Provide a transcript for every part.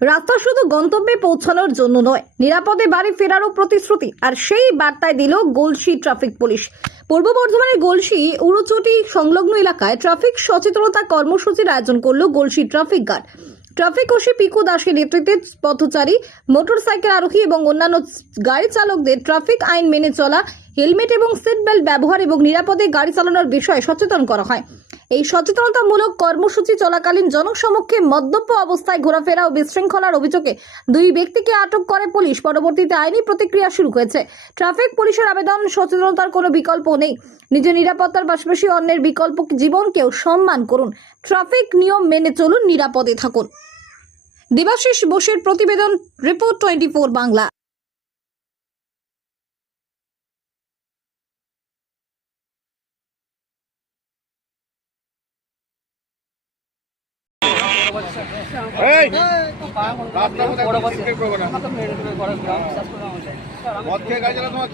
রাস্তা শুধু গন্তব্যে পৌঁছানোর জন্য নয়, নিরাপদে বাড়ি ফেরারও প্রতিশ্রুতি। আর সেই বার্তায় দিল গলসি ট্রাফিক পুলিশ। পূর্ব বর্ধমানের গলসি উড়োচটি সংলগ্ন এলাকায় ট্রাফিক সচেতনতা কর্মসূচির আয়োজন করল Galsi traffic guard. Traffic OC Piku দাসের নেতৃত্বে পথচারী, মোটরসাইকেল আরোহী এবং অন্যান্য গাড়ি চালকদের ট্রাফিক আইন মেনে চলা, হেলমেট এবং সিট বেল্ট ব্যবহার এবং নিরাপদে গাড়ি চালানোর বিষয়ে সচেতন করা হয়। এই সচেতনতামূলক কর্মসূচি চলাকালীন জনসমক্ষে মদ্যপ অবস্থায় ঘোরাফেরা ও বিশৃঙ্খলার অভিযোগে দুই ব্যক্তিকে আটক করে পুলিশ। পরবর্তীতে আইনি প্রতিক্রিয়া শুরু হয়েছে। ট্রাফিক পুলিশের আবেদন, সচেতনতার কোনো বিকল্প নেই। নিজের নিরাপত্তার পাশাপাশি অন্যের বিকল্প জীবনকেও সম্মান করুন। ট্রাফিক নিয়ম মেনে চলুন, নিরাপদে থাকুন। দেবাশিস বোসের প্রতিবেদন, রিপোর্ট 24 বাংলা।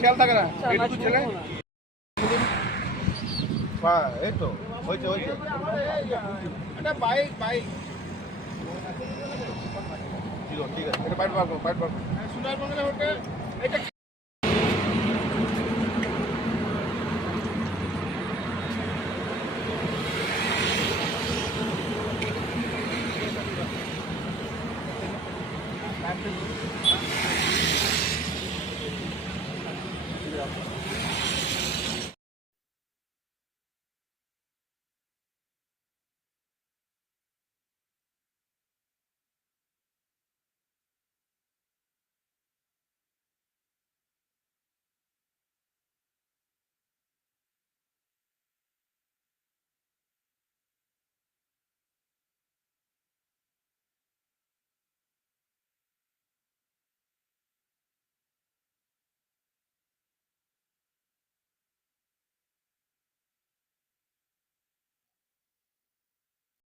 খেয়াল থাকে না ছেলে এই তো হয়েছে এটা বাইক ঠিক আছে, এটা বাইট বার শোনার মনে হচ্ছে এটা